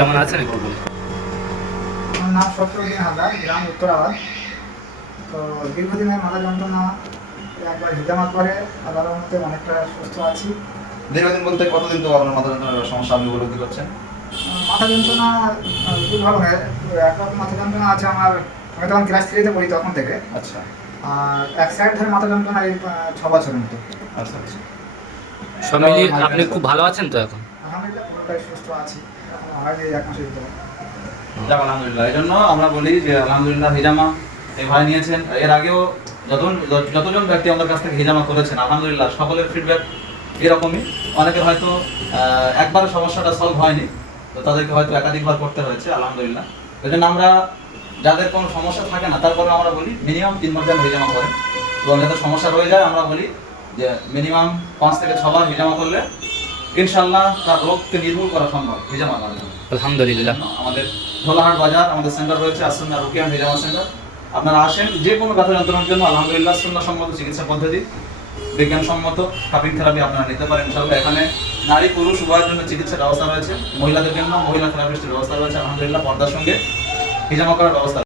কেমন আছেন একটু বলুন। আমার নাম সত্যদিন হালদার, গ্রাম উত্তরাবাদ। তো দীর্ঘদিনের মাথা যন্ত্রণা একবার হিজামাত করে আল্লাহর মধ্যে অনেকটা সুস্থ আছি। দীর্ঘদিন বলতে কতদিন তো আপনার মাথা যন্ত্রণার সমস্যা আপনি উপলব্ধি করছেন? মাথা যন্ত্রণা খুব ভালো হয়। একরকম মাথা যন্ত্রণা আছে আমার, আমি তখন ক্লাস 3-তে পড়ি তখন থেকে। আচ্ছা আর এক সাইড ধরে মাথা যন্ত্রণা এই 6 বছরের মতো। আচ্ছা আচ্ছা। সব মিলিয়ে আপনি খুব ভালো আছেন তো এখন? আলহামদুলিল্লাহ পুরোটাই সুস্থ আছি, এখন আগে 1 মাসের ভিতরে। যাক আলহামদুলিল্লাহ। এই জন্য আমরা বলি যে আলহামদুলিল্লাহ হিজামা এই ভাই নিয়েছেন। এর আগেও যতজন ব্যক্তি আমাদের কাছ থেকে হিজামা করেছেন আলহামদুলিল্লাহ সকলের ফিডব্যাক এরকমই। অনেকের হয়তো একবার সমস্যাটা সলভ হয়নি, তো তাদেরকে হয়তো একাধিকবার করতে হয়েছে আলহামদুলিল্লাহ। এই জন্য আমরা যাদের কোনো সমস্যা থাকে না তারপরে আমরা বলি মিনিমাম 3 বার যেন হিজামা করেন, এবং যাদের সমস্যা রয়ে যায় আমরা বলি যে মিনিমাম 5 থেকে 6 বার হিজামা করলে ইনশাআল্লাহ তার রোগকে নির্মূল করা সম্ভব হিজামা মাধ্যমে। আলহামদুলিল্লাহ। আমাদের ঢোলাহাট বাজার আমাদের সেন্টার রয়েছে আসুন্না রুকিয়া হিজামা সেন্টার। আপনারা আসেন যে কোনো ব্যথা যন্ত্রণার জন্য আলহামদুলিল্লাহ সুন্নাহসম্মত চিকিৎসা পদ্ধতি, বিজ্ঞানসম্মত কাপিং থেরাপি আপনারা নিতে পারেন ইনশাআল্লাহ। এখানে নারী পুরুষ উভয়ের জন্য চিকিৎসার ব্যবস্থা রয়েছে, মহিলাদের জন্য মহিলা থেরাপিস্টের ব্যবস্থা রয়েছে আলহামদুলিল্লাহ। পর্দার সঙ্গে হিজামা করার ব্যবস্থা